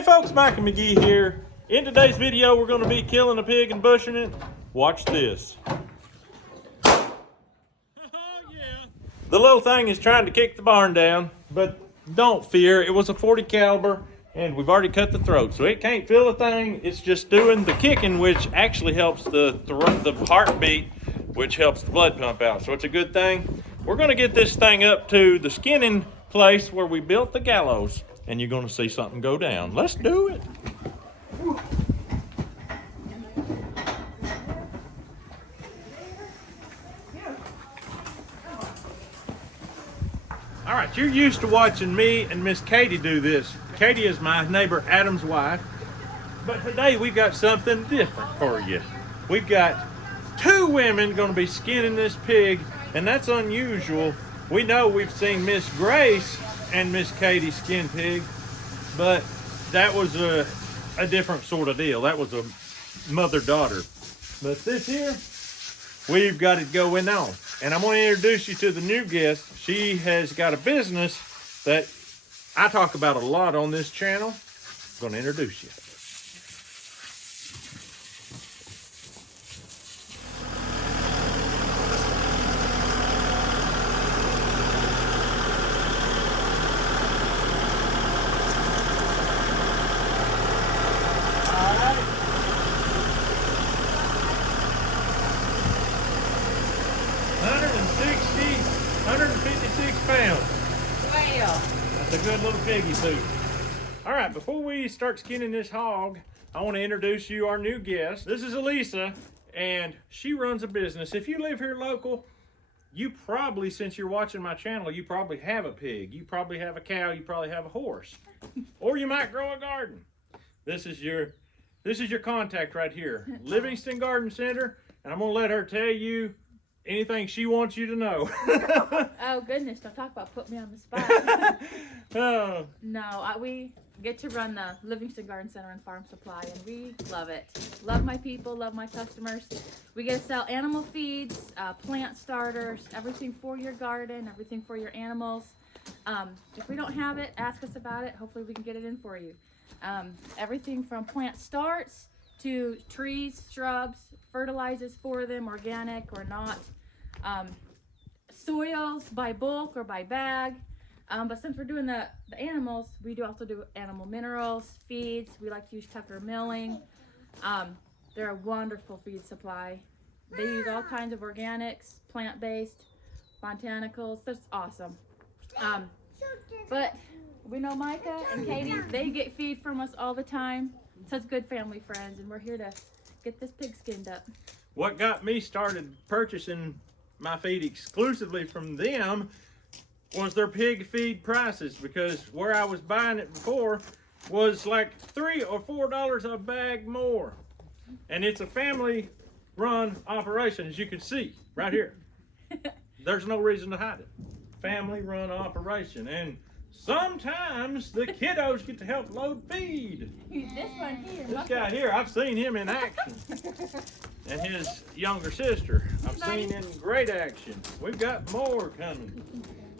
Hey folks, Mike and McGee here. In today's video, we're going to be killing a pig and bushing it. Watch this. Oh, yeah. The little thing is trying to kick the barn down, but don't fear. It was a 40 caliber, and we've already cut the throat, so it can't feel a thing. It's just doing the kicking, which actually helps the heartbeat, which helps the blood pump out. So it's a good thing. We're going to get this thing up to the skinning place where we built the gallows, and you're going to see something go down. Let's do it. All right, you're used to watching me and Miss Katie do this. Katie is my neighbor Adam's wife, but today we've got something different for you. We've got two women going to be skinning this pig, and that's unusual. We know we've seen Miss Grace and Miss Katie skin pig, but that was a different sort of deal. That was a mother-daughter. But this here, we've got it going on. And I'm going to introduce you to the new guest. She has got a business that I talk about a lot on this channel. I'm going to introduce you. That's a good little piggy suit. All right, before we start skinning this hog, I want to introduce you our new guest. This is Elisa, and she runs a business. If you live here local, you probably, since you're watching my channel, you probably have a pig. You probably have a cow. You probably have a horse. Or you might grow a garden. This is your contact right here. Livingston Garden Center, and I'm going to let her tell you anything she wants you to know. Oh goodness, don't talk about putting me on the spot. Oh. No, we get to run the Livingston Garden Center and Farm Supply, and we love it. Love my people, love my customers. We get to sell animal feeds, plant starters, everything for your garden, everything for your animals. If we don't have it, ask us about it. Hopefully we can get it in for you. Everything from plant starts to trees, shrubs, fertilizers for them, organic or not. Soils by bulk or by bag. But since we're doing the animals, we do also do animal minerals, feeds. We like to use Tucker Milling. They're a wonderful feed supply. They use all kinds of organics, plant-based, botanicals. That's awesome. But we know Micah and Katie, they get feed from us all the time. Such good family friends, and we're here to get this pig skinned up. What got me started purchasing my feed exclusively from them was their pig feed prices, because where I was buying it before was like $3 or $4 a bag more. And it's a family run operation, as you can see right here. There's no reason to hide it. Family run operation. And sometimes the kiddos get to help load feed. This one here. This guy here, I've seen him in action. And his younger sister, I've seen in great action. We've got more coming.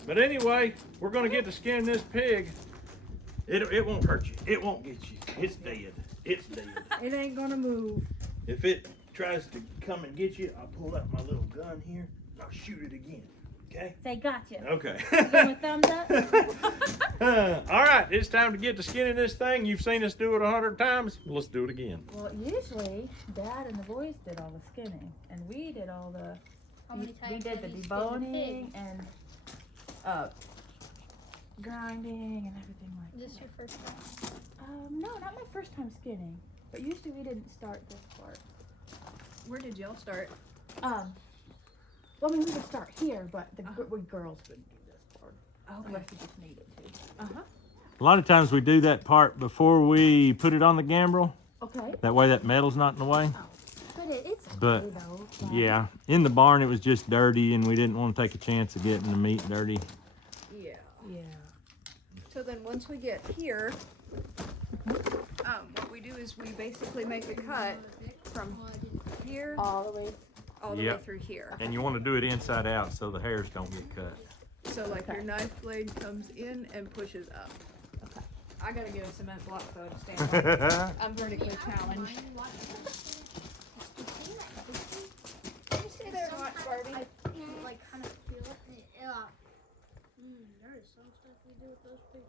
But anyway, we're going to get to skin this pig. It won't hurt you. It won't get you. It's dead. It's dead. It ain't going to move. If it tries to come and get you, I'll pull out my little gun here and I'll shoot it again. Okay? Say gotcha. Okay. Give him a thumbs up. All right, it's time to get to skinning this thing. You've seen us do it 100 times. Let's do it again. Well, usually Dad and the boys did all the skinning, and we did all the. We did the deboning and grinding and everything like that. Is this your first time? No, not my first time skinning. But usually we didn't start this part. Where did y'all start? Well, I mean, we could start here, but we girls wouldn't do this part. Okay. Unless we just needed to. A lot of times we do that part before we put it on the gambrel. Okay. That way that metal's not in the way. But it's okay, But though. yeah, in the barn it was just dirty, and we didn't want to take a chance of getting the meat dirty. Yeah. Yeah. So then once we get here, what we do is we basically make a cut from here All the way. all the way through here. And you want to do it inside out so the hairs don't get cut. So like your knife blade comes in and pushes up. I gotta get a cement block though to stand on. I'm vertically challenged. Can you stay there and watch Barbie? Like kind of feel it. There is some stuff we do with those pigs.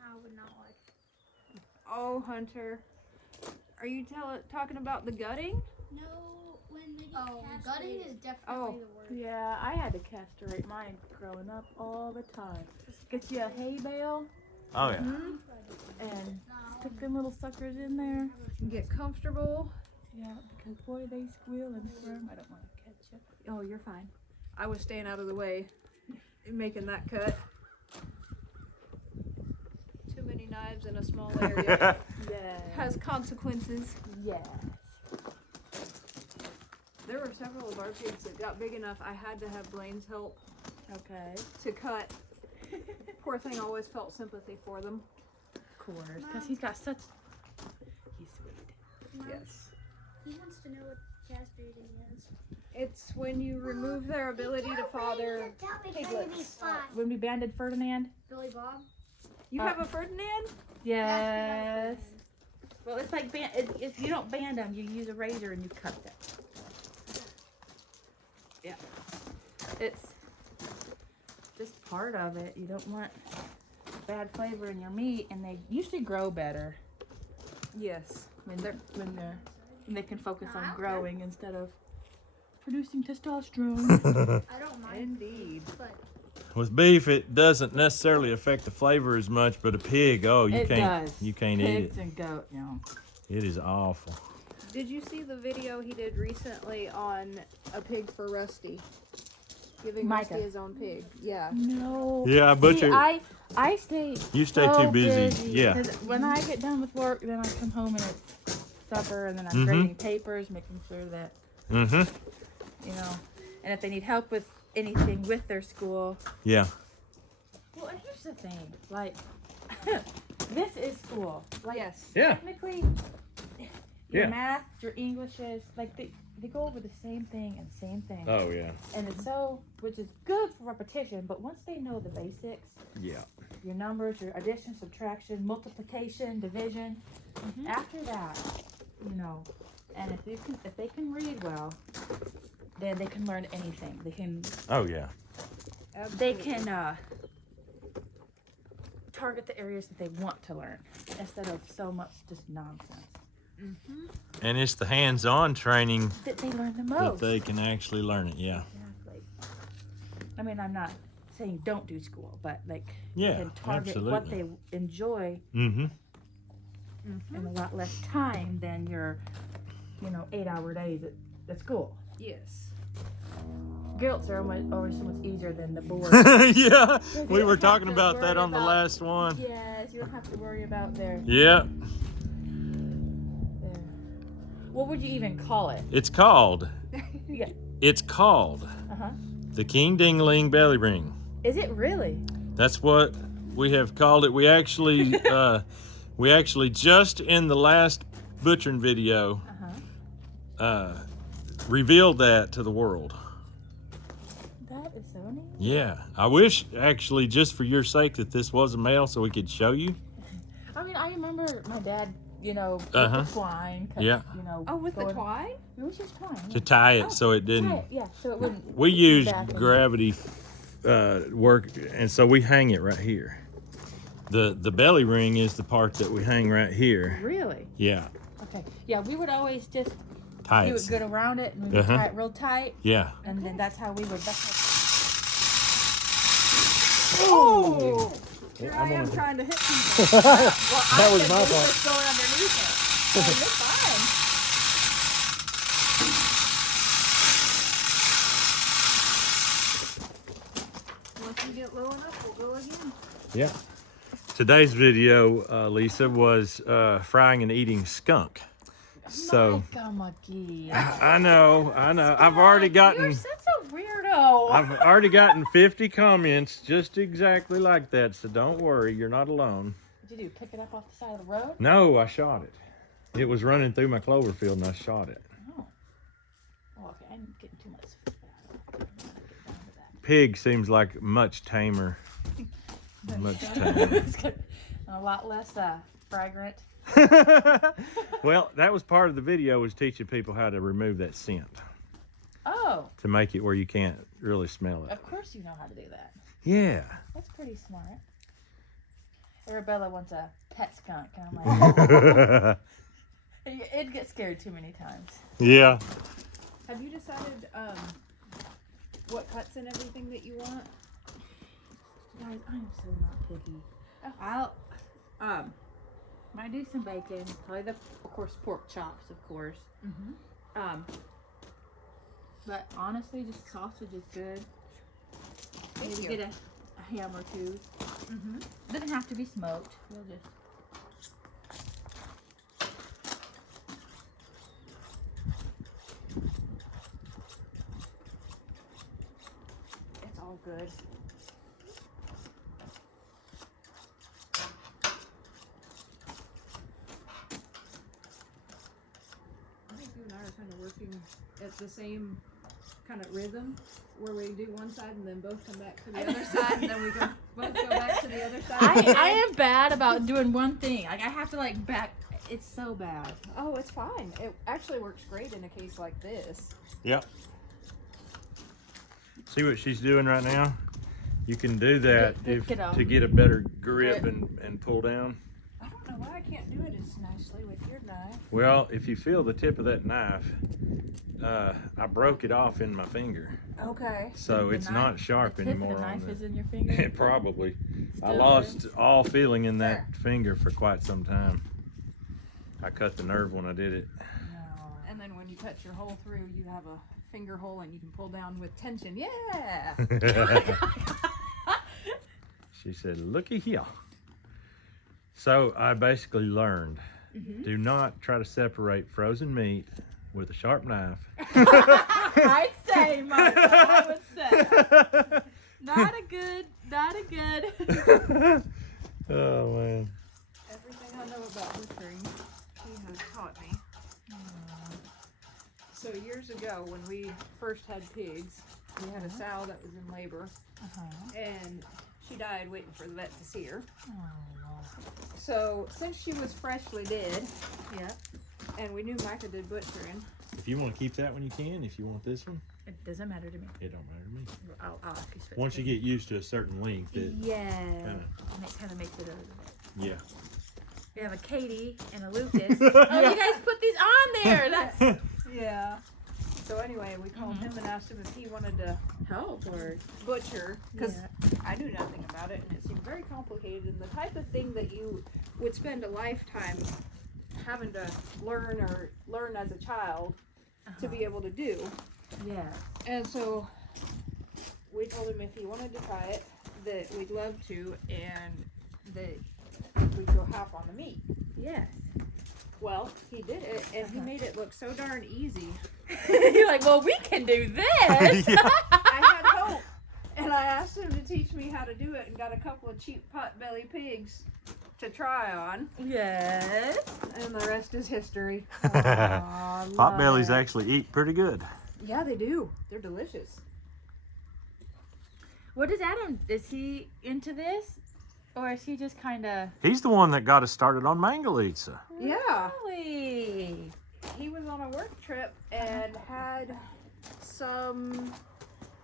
I would not like. Oh, Hunter. Are you talking about the gutting? No, when they get gutting is definitely the word. Yeah, I had to castrate mine growing up all the time. Get you a hay bale Oh yeah. and stick them little suckers in there. And get comfortable. Yeah, because boy, they squeal and squirm. I don't want to catch you. Oh, you're fine. I was staying out of the way in making that cut. Too many knives in a small area Yeah. has consequences. Yes. There were several of our pigs that got big enough I had to have Blaine's help Okay. to cut. Poor thing, always felt sympathy for them. Of course, because he's got such. He's sweet. Yes. He wants to know what castrating is. It's when you remove their ability to father piglets. When we banded Ferdinand. Billy Bob. You have a Ferdinand? Yes. Well, it's like if you don't band them, you use a razor and you cut them. Yeah. It's just part of it. You don't want bad flavor in your meat, and they usually grow better Yes. when they can focus on growing instead of producing testosterone. I don't mind. Indeed. But With beef, it doesn't necessarily affect the flavor as much, but a pig, oh, you It can't, does. you can't eat Pigs it. and goat, you know. It is awful. Did you see the video he did recently on a pig for Rusty? Giving Micah. Rusty his own pig. Yeah. No. Yeah, I See, butchered. I stay. You stay so too busy. Yeah. 'Cause when I get done with work, then I come home and it's supper, and then I'm Mhm. grading papers, making sure that Mm-hmm. you know, and if they need help with anything with their school. Yeah. Well, and here's the thing, like, this is school. Like, Yes. Yeah. technically, your Yeah. math, your English is like they go over the same thing and same thing. Oh yeah. And it's so, which is good for repetition, but once they know the basics, Yeah. your numbers, your addition, subtraction, multiplication, division, after that, you know, and if they can read well, then they can learn anything. Oh yeah. They can target the areas that they want to learn instead of so much just nonsense. And it's the hands-on training That they learn the that most. they can actually learn it. Yeah. Exactly. I mean, I'm not saying don't do school, but like Yeah, they can target what they enjoy Mm-hmm. in a lot less time than your, 8-hour days at school. Yes. Guilts are always so much easier than the board. Yeah. You We don't were have talking to about worry that on the about- last one. Yes, you don't have to worry about their. Yeah. What would you even call it? It's called. Yeah. It's called Uh-huh. the King Dingling Belly Ring. Is it really? That's what we have called it. We actually just in the last butchering video revealed that to the world. That is so neat. Yeah, I wish actually just for your sake that this was a male so we could show you. I mean, I remember my dad, with Uh-huh. the twine. Yeah. Oh, with the twine? It was just twine. To tie it so it didn't. Right, yeah, so it wouldn't. We used back and- gravity work, and so we hang it right here. The belly ring is the part that we hang right here. Really? Yeah, Okay. Yeah, we would always just tie do it. it good around it, and we would Uh-huh. tie it real tight, Yeah. and then that's how we would. Oh! Here Yeah, I am gonna- trying to hit people. Well, That was my was fault. just going underneath it. So you're fine. Once you get low enough, we'll go again. Yeah. Today's video, Lisa, was frying and eating skunk. So McGie. I know. I've already You're gotten. such a weirdo. I've already gotten 50 comments just exactly like that. So don't worry, you're not alone. What'd you do? Pick it up off the side of the road? No, I shot it. It was running through my clover field and I shot it. Oh. Oh, okay. I'm getting too much. Pig seems like much tamer. Much tamer. A lot less fragrant. Well, that was part of the video, was teaching people how to remove that scent Oh, to make it where you can't really smell it. of course you know how to do that. Yeah. That's pretty smart. Arabella wants a pet skunk, and I'm like, it'd get scared too many times. Yeah. Have you decided what cuts and everything that you want? Guys, I am so not picky. I'll might do some bacon, probably of course pork chops, of course. But honestly, just sausage is good. Maybe get a ham or two. Doesn't have to be smoked. We'll just. It's all good. I think you and I are kind of working at the same kind of rhythm, where we do one side and then both come back to the other side, and then we go both go back to the other side. I am bad about doing one thing. Like I have to like back. It's so bad. Oh, it's fine. It actually works great in a case like this. Yep. See what she's doing right now? You can do that to get a better grip and pull down. I don't know why I can't do it as nicely with your knife. Well, if you feel the tip of that knife, I broke it off in my finger. Okay. So it's not sharp anymore. The knife on is in your finger. Probably. I Still lost all feeling in that finger for quite some time. I cut the nerve when I did it. And then when you cut your hole through, you have a finger hole and you can pull down with tension. Yeah. She said, looky here. So I basically learned, do not try to separate frozen meat with a sharp knife. I'd say, Michael, I would say. Not a good. Oh, man. Everything I know about butchering, he has taught me. So years ago, when we first had pigs, we had a sow that was in labor, and she died waiting for the vet to see her. So since she was freshly dead, and we knew Micah did butchering. If you want to keep that one, you can. If you want this one, It doesn't matter to me. it don't matter to me. I'll ask you. Once you get used to a certain length, it it kind of makes it a little bit. yeah. We have a Katie and a Lucas. Oh, you guys put these on there. That's Yeah. So anyway, we called him and asked him if he wanted to help or butcher, because I knew nothing about it, and it seemed very complicated, and the type of thing that you would spend a lifetime having to learn as a child to be able to do. Yeah. And so we told him if he wanted to try it, that we'd love to, and that we'd go half on the meat. Yes. Well, he did it, and he made it look so darn easy. You're like, well, we can do this. I had hope, and I asked him to teach me how to do it, and got a couple of cheap potbelly pigs to try on. Yes. And the rest is history. Potbellies actually eat pretty good. Yeah, they do. They're delicious. What is Adam? Is he into this? Or is he just kind of... He's the one that got us started on Mangalitsa. Yeah. Really? He was on a work trip and had some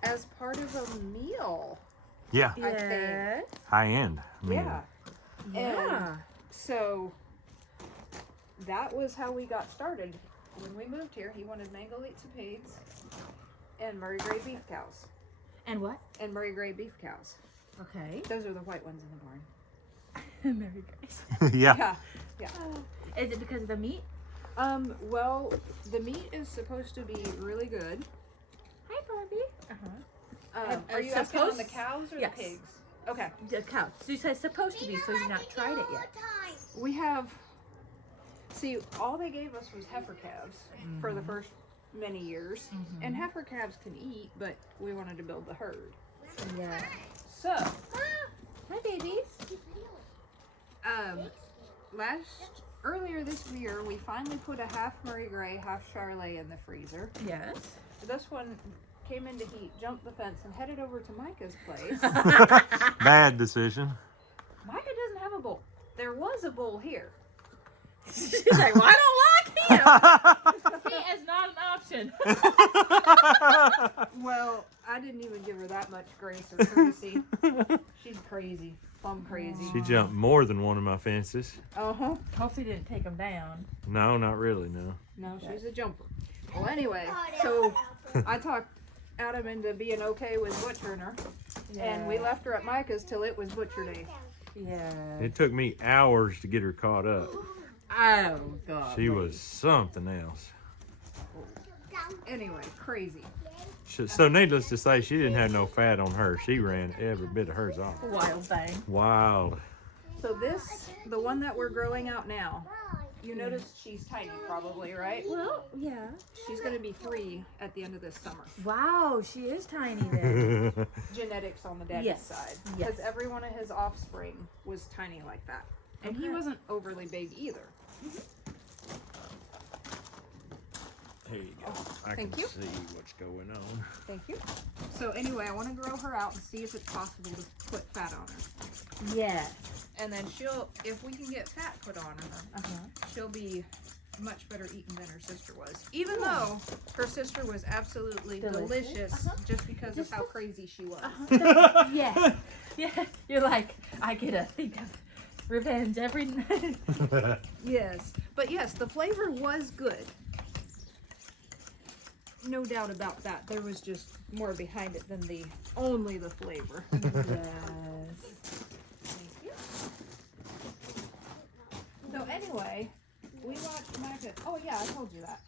as part of a meal. Yeah. I think. High end. Yeah. Yeah. And so that was how we got started. When we moved here, he wanted Mangalitsa pigs and Murray Grey beef cows. And what? And Murray Grey beef cows. Okay. Those are the white ones in the barn. Mary Grace. Yeah. Yeah. Is it because of the meat? Well, the meat is supposed to be really good. Hi, Barbie. Are you asking on the cows or Yes. the pigs? Okay. The cow. So you said it's supposed to be, so you've not tried it yet. We have, see, all they gave us was heifer calves for the first many years. And heifer calves can eat, but we wanted to build the herd. Yeah. So, Hi, babies. earlier this year, we finally put a half Murray Grey, half Charolais in the freezer. Yes. This one came into heat, jumped the fence, and headed over to Micah's place. Bad decision. Micah doesn't have a bull. there was a bull here. She's like, well, I don't like him. He is not an option. Well, I didn't even give her that much grace or courtesy. She's crazy. Plumb crazy. She jumped more than one of my fences. Uh-huh. Hopefully didn't take him down. No, not really, no. No, she's a jumper. Well, anyway, so I talked Adam into being okay with butchering her. And we left her at Micah's till it was butcher day. Yeah. It took me hours to get her caught up. Oh, God. She was something else. Anyway, crazy. So needless to say, she didn't have no fat on her. She ran every bit of hers off. Wild thing. Wild. So this, the one that we're growing out now, you noticed she's tiny probably, right? Well, yeah. She's going to be 3 at the end of this summer. Wow, she is tiny then. Genetics on the daddy's Yes. side. Yes. Because every one of his offspring was tiny like that. And he Okay. wasn't overly big either. There you go. I Thank can you. see what's going on. Thank you. So anyway, I want to grow her out and see if it's possible to put fat on her. Yes. And then she'll, if we can get fat put on her, she'll be much better eaten than her sister was. Even though her sister was absolutely delicious just because of how crazy she was. Yeah. Yeah. You're like, I get to think of revenge every night. Yes. But yes, the flavor was good. No doubt about that. There was just more behind it than only the flavor. Yes. Thank you. So anyway, we watched Micah. Oh yeah, I told you that.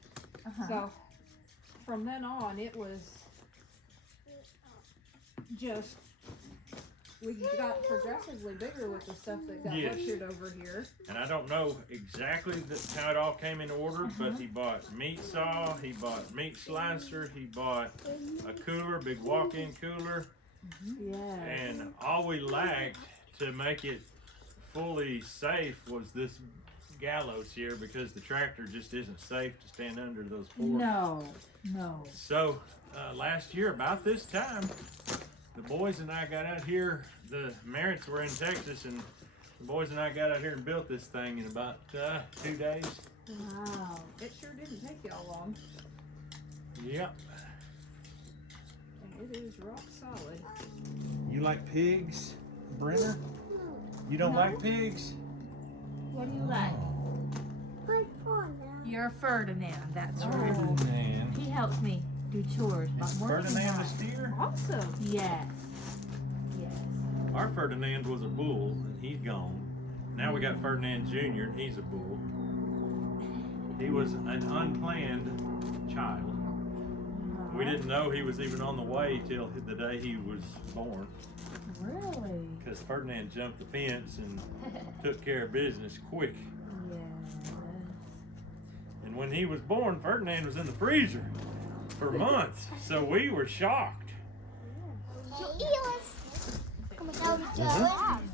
So from then on, it was just we got progressively bigger with the stuff that got Yes. butchered over here. And I don't know exactly how it all came in order, but he bought meat saw, he bought meat slicer, he bought a cooler, big walk-in cooler, Yeah. and all we lacked to make it fully safe was this gallows here because the tractor just isn't safe to stand under those forks. No. So last year about this time, the boys and I got out here, the Merritts were in Texas, and the boys and I got out here and built this thing in about 2 days. Wow. It sure didn't take y'all long, Yep. and it is rock solid. You like pigs, Brenner? You don't like pigs? What do you like? You're Ferdinand, that's right. Ferdinand. He helps me do chores, but Is more than Ferdinand the that. steer? Awesome. Yes. Yes. Our Ferdinand was a bull, and he's gone. Now we got Ferdinand Jr., and he's a bull. He was an unplanned child. We didn't know he was even on the way till the day he was born, Really? because Ferdinand jumped the fence and took care of business quick. Yes. And when he was born, Ferdinand was in the freezer for months, so we were shocked.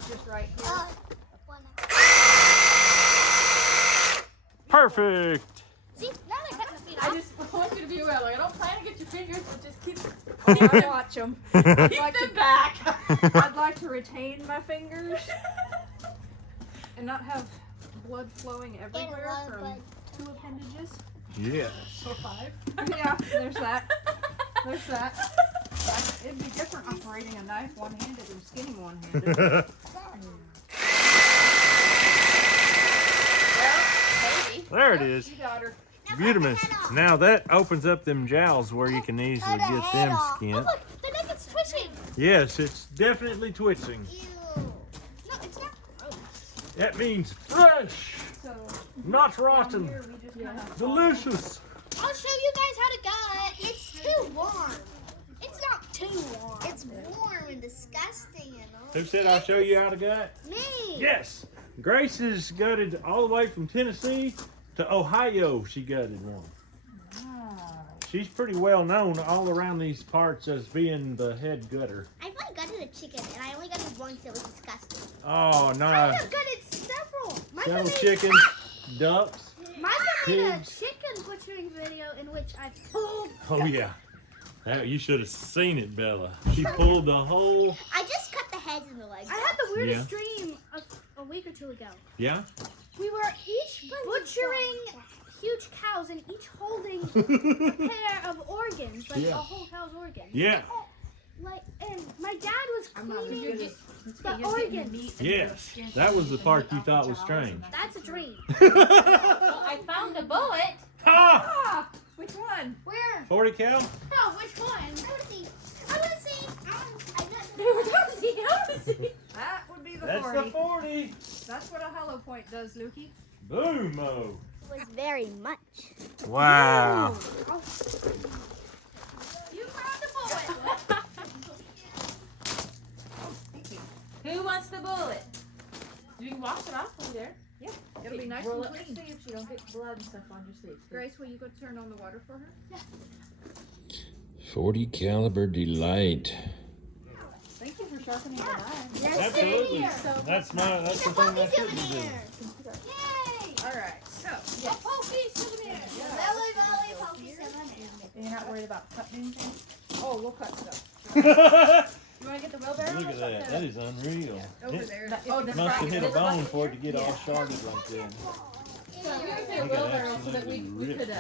Just right here. Perfect. See, now they're cutting the feet I off. just want you to be aware, like, I don't plan to get your fingers, but just keep I'll watch them. keep them back. I'd like to retain my fingers and not have blood flowing everywhere lot of from blood. 2 appendages. Yes. So 5. Yeah, there's that. There's that. It'd be different operating a knife one-handed and skinning one-handed. There it is. You got her. Beautiful. Now that opens up them jowls where you can easily get them Oh, skinned. look, the neck is twitching. Yes, it's definitely twitching. Ew. No, it's not gross. That means fresh, So not down rotten, here we just kind of delicious. I'll show you guys how to gut. It's too warm. It's not too warm. It's warm and disgusting and all. Who said I'll show you how to gut? Me. Yes. Grace is gutted all the way from Tennessee to Ohio. She gutted one. She's pretty well known all around these parts as being the head gutter. I've only gutted a chicken and I only gutted once. It was disgusting. Oh, no. I have gutted several. Several chickens, ducks. Micah made a pigs. chicken butchering video in which I pulled. Oh, yeah. You should have seen it, Bella. She pulled the whole... I just cut the heads and the legs. I had the weirdest Yeah. dream a week week or two ago. Yeah? We were each butchering huge cows and each holding a pair of organs, like a whole cow's organ. Yeah. Like, and my dad was cleaning You're the organs. Yes. That was the part you thought was strange. That's a dream. Well, I found a bullet. Ah! Ah, which one? Where? 40 cal? Oh, which one? I want to see. I want to see. That would be the That's 40. the 40. That's what a hollow point does, Lukey. Boom-o. It was very much. Wow. You found a bullet. Who wants the bullet? You can wash it off over there. Yeah, it'll be nice Roll and it. clean. See if you don't get blood and stuff on your sleeves. Grace, will you go turn on the water for her? 40 caliber delight. Thank you for sharpening the knife. Absolutely. That's the thing I shouldn't do. Yay! All right, so A pokey souvenir. Belly pokey souvenir. You're not worried about cutting anything? oh, we'll cut stuff You want to get the wheelbarrow? Look at that. That is unreal. over It there. Oh, the must have hit a this bone one? for it to get all sharded like that. So we would say a You could wheelbarrow so that we absolutely could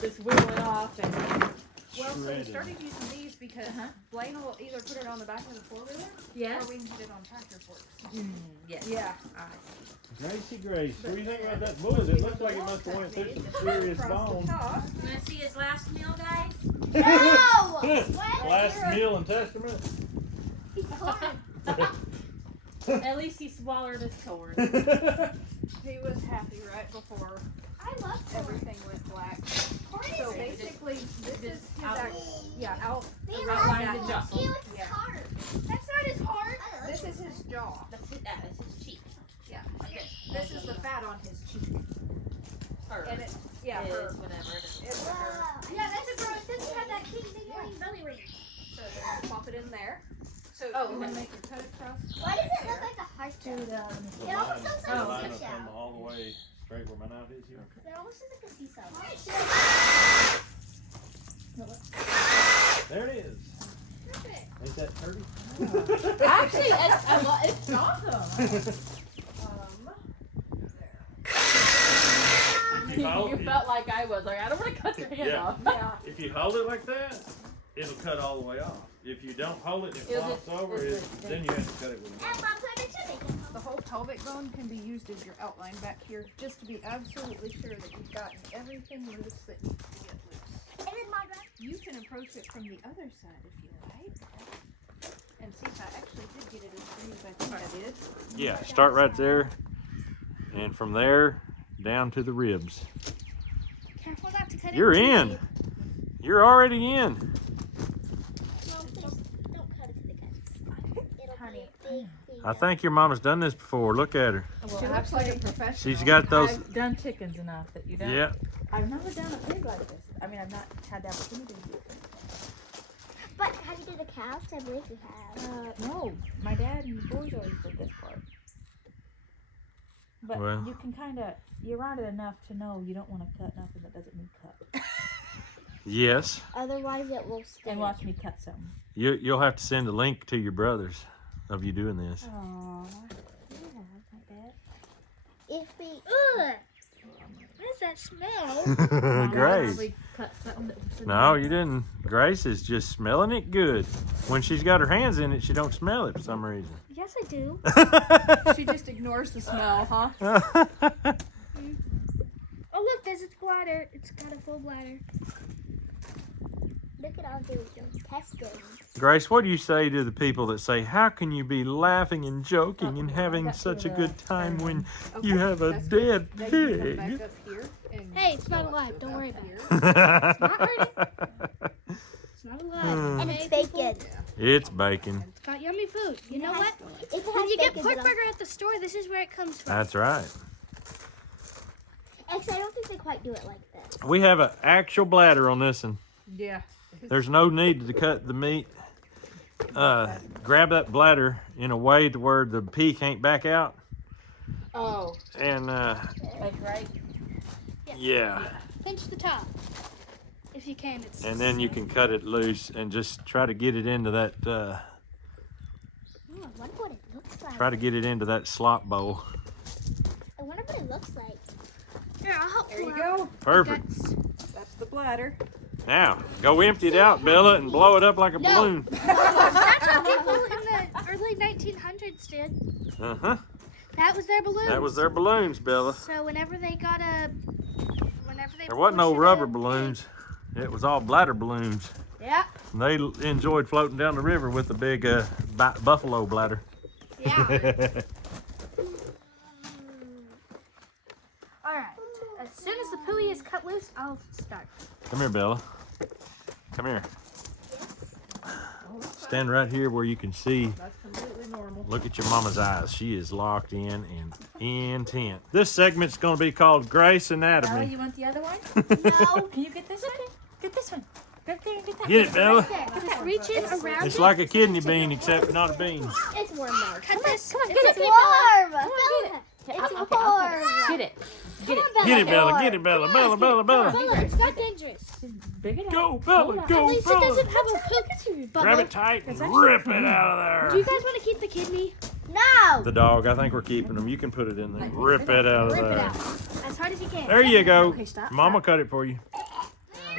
just wheel it off and Well, so we Shredded. started using these because Blaine will either put it on the back of the four-wheeler yes. or we can put it on tractor forks. Yes. Yeah. Gracie Grace, what do you think about that bullet? It looks like it must have went through some serious Across the bone. top. You want to see his last meal, guys? No! Last meal and testament. At least he swallowed his corn. He was happy right before I love corn. everything went black. Corn So is basically, this is his out- out. outline the jaw. Ew, it's Yeah. hard. That's not as hard. This is his jaw. That's his cheek. Yeah. This is the fat on his cheek. Or And it, yeah, is, her. whatever it is. It's her. Yeah, that's a gross. This had that king thing on his belly ring. So then pop it in there. So Oh, you can okay. make your cut across. Why does it look like a heart? The It almost looks like line a will seashell. come all the way straight where my knife is here. It almost looks like a seashell. There it is. Ain't that pretty? Actually, it's awesome. If you hold, You felt like I was. Like, I don't want to cut your hand Yeah. off. Yeah. if you hold it like that, it'll cut all the way off. If you don't hold it and it It'll flops just- over, then you have to cut it with a knife. And Mom put it to me. The whole pelvic bone can be used as your outline back here, just to be absolutely sure that you've gotten everything loose that needs to get loose. And then my breath. You can approach it from the other side if you like. And see if I actually did get it as free as I think I did. Yeah, start right there, and from there down to the ribs. Careful not to cut it. You're too in. deep. You're already in. Mom, please don't cut it to the guts. It'll Honey. be a big, big. I think your mama's done this before. Look at her. She looks like a professional. She's got those. I've done chickens enough that you don't. Yeah. I've never done a pig like this. I mean, I've not had the opportunity to do it. But have you did the cows? I believe you have. No, my dad and boys always did this part. But Well. you can kind of, you're around it enough to know you don't want to cut nothing that doesn't need cut. Yes. Otherwise, it will stay. And watch me cut something. You'll have to send a link to your brothers of you doing this. Aww. Yeah, not bad. If we. Ugh! What does that smell? My dad Grace. probably cut something that was sitting No, there. you didn't. Grace is just smelling it good. When she's got her hands in it, she don't smell it for some reason. Yes, I do. She just ignores the smell, huh? Oh, look, there's its bladder. It's got a full bladder. Look at all those intestines. Grace, what do you say to the people that say, how can you be laughing and joking and I having got such a you good the time when Okay, you have a that's dead Now you can come pig? back up here and Hey, it's not go up alive. to Don't about worry about here. It's not hurting. It's not alive. And it's bacon. It's bacon. It's got yummy food. You know what? It When you get bacon, pork but burger at the store, this is where it comes from. That's right. actually, I don't think they quite do it like this. We have an actual bladder on this one. Yeah. There's no need to cut the meat. Grab that bladder in a way to where the pea can't back out. Oh. And Like, right? yeah. Pinch the top. If you can. It's And then you can cut it loose and just try to get it into that Oh, I wonder what it looks like. try to get it into that slop bowl. I wonder what it looks like. Here, I'll help There you pull out go. Perfect. guts. That's the bladder. Now, go empty it out, Bella, and blow it up like a balloon. That's what people in the early 1900s did. Uh-huh. That was their balloons. That was their balloons, Bella. So whenever they There wasn't no push it rubber in- balloons. It was all bladder balloons. Yeah. They enjoyed floating down the river with the big buffalo bladder. Yeah. All right. As soon as the pulley is cut loose, I'll start. Come here, Bella. Come here. Stand right here where you can see. That's completely normal. Look at your mama's eyes. She is locked in and intent. This segment's going to be called Grace Bella, Anatomy. you want the other one? No. Can you get this one? Get this one. Go there and get that. Get it, Bella. Just reach it around It's it. like a kidney bean, except not a bean. It's warm though. Cut this. Come on, It's get it. Warm. Come on, get it. It's Okay, I'll get it. warm. Get it. Get it. Get it, Bella. Get it, Bella. Bella, Bella, Bella. Bella, it's not dangerous. Big it Go, out. Bella. At Go, least it Bella. doesn't have a hook. Grab it tight and rip it out Do you of there. guys want to keep the kidney? No. The dog, I think we're keeping him. You can put it in there. Rip it out of Rip it there. out. As hard as you can. There you go. Okay, stop. Mama cut it for you.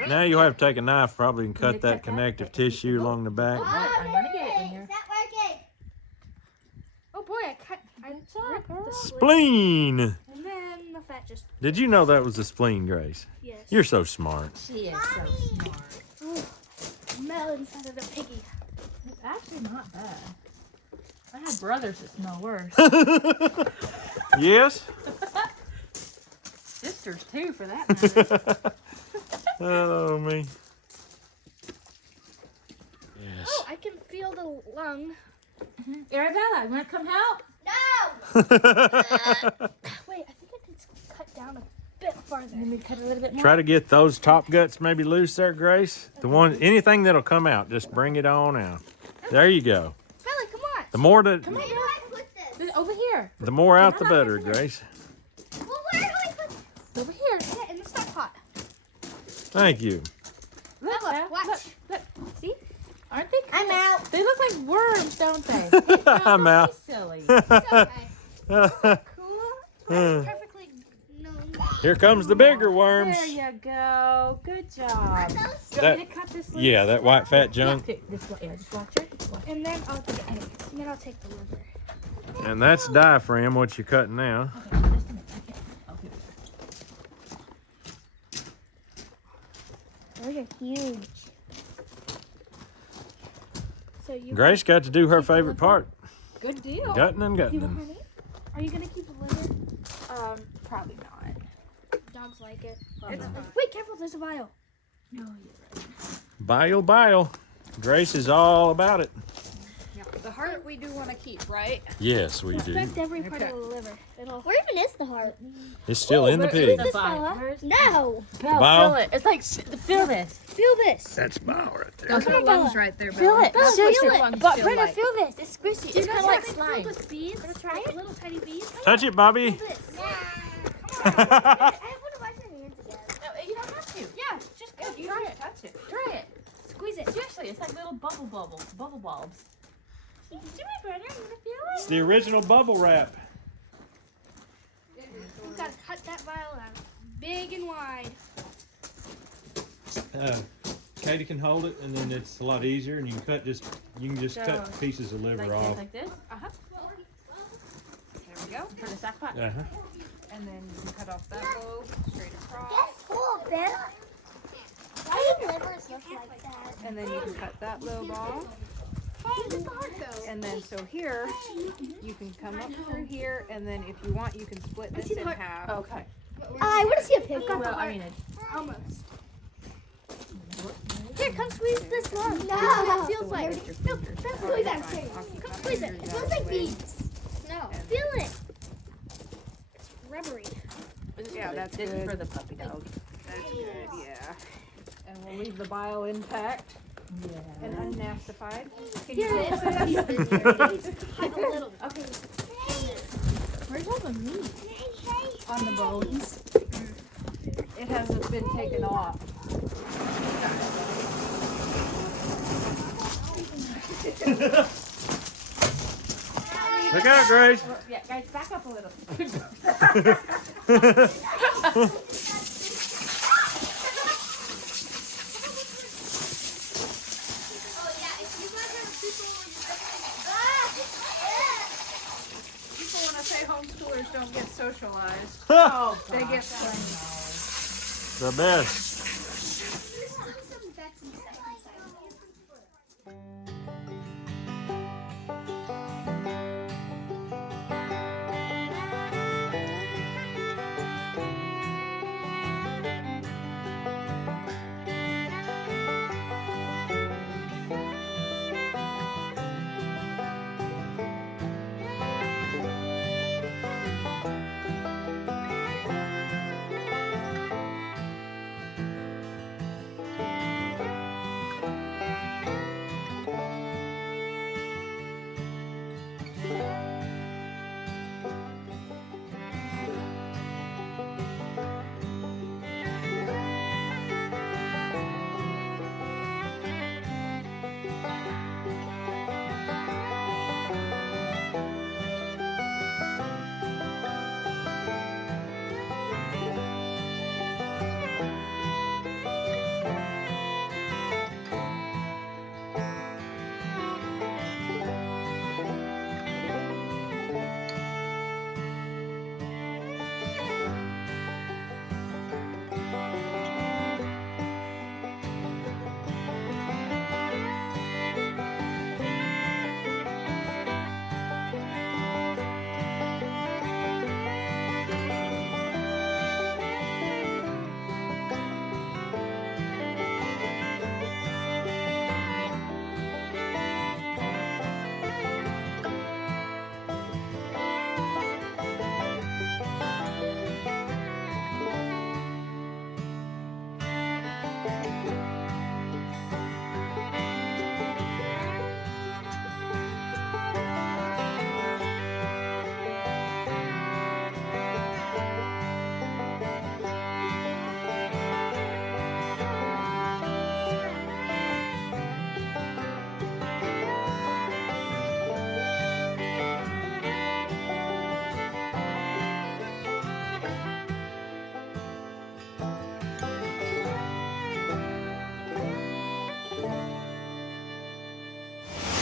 Now you'll have to take a knife probably and cut cut that that? connective tissue along the back. I'm gonna get it in here. It's not working. Oh boy, I ripped the split. Spleen. And then the fat just, Did you know that was a spleen, Grace? yes. You're so smart. She is so smart. Melon inside of the piggy. It's actually not bad. I had brothers that smell worse. Yes? Sisters too, for that matter. Oh, me. Yes. Oh, I can feel the lung. Arabella, you wanna come help? No. Wait, I think I need to cut down a bit farther. Let me cut a little bit more. Try to get those top guts maybe loose there, Grace. The one, anything that'll come out, just bring it on out. There you go. Bella, come on. The more that, Where do I put this? Over here. the more out the better, Grace. Well, where do I put this? Over here. Yeah, in the stock pot. Thank you. Look, Bella, Belle, watch. Look. See? Aren't they cool? I'm out. They look like worms, don't they? I'm Don't out. be silly. It's okay. Cool. Perfectly known. Here comes the bigger worms. There you go. Good job. Do you want That- me to cut this loose? Yeah, that white fat junk. Yeah, just watch it. Just watch it. And then I'll take the liver. And that's diaphragm, what you're cutting now. Okay, just a minute. Okay, Those are huge. So you Grace got to do her favorite part. good deal. Gutting and You gutting. want honey? Are you gonna keep the liver? Probably not. Dogs like it. It's fine. Wait, careful! There's a vial. No, you're right. Bile, bile. Grace is all about it. Yeah. The heart we do want to keep, right? Yes, we do. Inspect every part Okay. of the liver. It'll. Where even is the heart? It's still in the Where is pig. the this bile? fella? Where's No. Belle, bile? feel it. It's like, feel this. Feel this. That's bile right there. Those Come are on, lungs Bella. right there, Feel Bella. it. Bella, Seriously. feel it. But feel Brenda, like. feel this. It's squishy. Do It's you kind guys of like have it slime. filled with bees? Wanna try it? Little tiny bees. Touch it, Bobby. Feel this. I want to wash my hands again. No, you don't have to. Yeah, just go. You try it. Touch it. Try it. Squeeze it. Seriously, it's like little bubble bulbs. You can do it, Brenda. You gonna feel It's the original bubble wrap. We've got to cut that vial out, big and wide. Katie can hold it, and then it's a lot easier, and you can just cut pieces of liver off. Like this. There we go. For the stock pot. Uh-huh. And then you can cut off that lobe straight across. That's cool, Bella. Why do livers look like that? And then you can cut that lobe off. And then so here, you can come up through here, and then if you want, you can split this in half. Okay. I want to see a pig. Well, I mean, Almost. Here, come squeeze this lung. No. That feels like. No, come squeeze that pig. I'll keep Come my squeeze it. fingers It out feels of like the way. bees. No. And- Feel it. Rubbery. Yeah, that's this is good. for the puppy dog. That's good, yeah. And we'll leave the bile intact Yeah. and unnastified. Here it is. Hide a little. Okay. Where's all the meat? On the bones. It hasn't been taken off. Look out, Grace. Yeah, guys, back up a little. People want to say homeschoolers don't get socialized. Oh, They get plain. The best.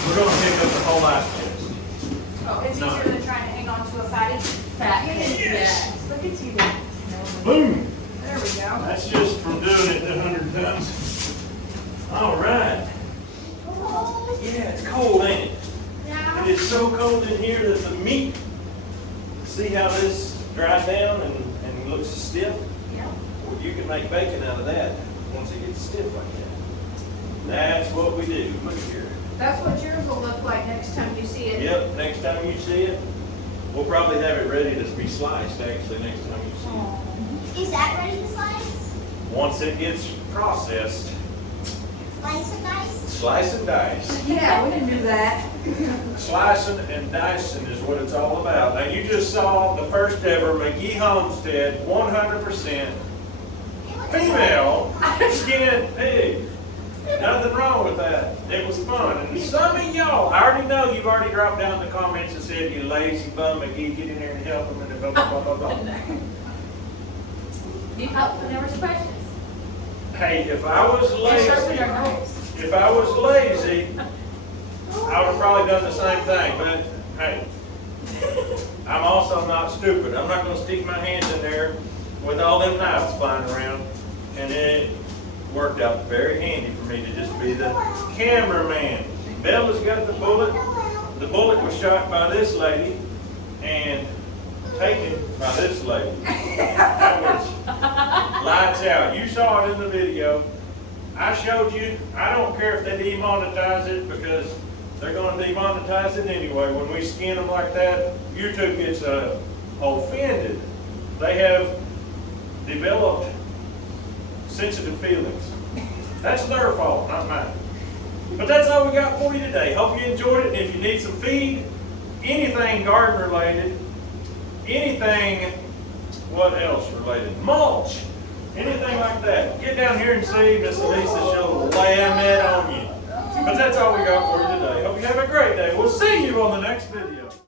We're going to pick up the whole ice chest. Oh, it's easier than trying to hang on to a fatty. fat cake. Yes. Look at you guys. Boom! There we go. That's just from doing it 100 times. All right. Yeah, it's cold, ain't it? And it's so cold in here that the meat, see how this dries down and looks stiff? Yeah. Well, you can make bacon out of that once it gets stiff like that. That's what we do. Look here. That's what yours will look like next time you see it. Yep, next time you see it, we'll probably have it ready to be sliced actually next time you see it. Is that ready to slice? Once it gets processed, Slice and dice? slice and dice. Yeah, we can do that. Slicing and dicing is what it's all about. Now you just saw the first ever McGie Homestead 100% female skinned pig. Nothing wrong with that. It was fun. And some of y'all, I already know you've already dropped down in the comments and said, you lazy bum, McGee, get in there and help them and blah, blah, blah, blah, blah. Need help when there was questions. Hey, if I was And lazy, sharpen our knives. if I was lazy, I would have probably done the same thing. But hey, I'm also not stupid. I'm not going to stick my hands in there with all them knives flying around. And it worked out very handy for me to just be the cameraman. Bella's got the bullet. The bullet was shot by this lady and taken by this lady. That was lights out. You saw it in the video. I showed you. I don't care if they demonetize it because they're going to demonetize it anyway. When we skin them like that, YouTube gets offended. They have developed sensitive feelings. That's their fault, not mine. But that's all we got for you today. Hope you enjoyed it. And if you need some feed, anything garden related, anything, what else related? Mulch, anything like that. Get down here and see Miss Elisa. She'll lam it on you. But that's all we got for you today. Hope you have a great day. We'll see you on the next video.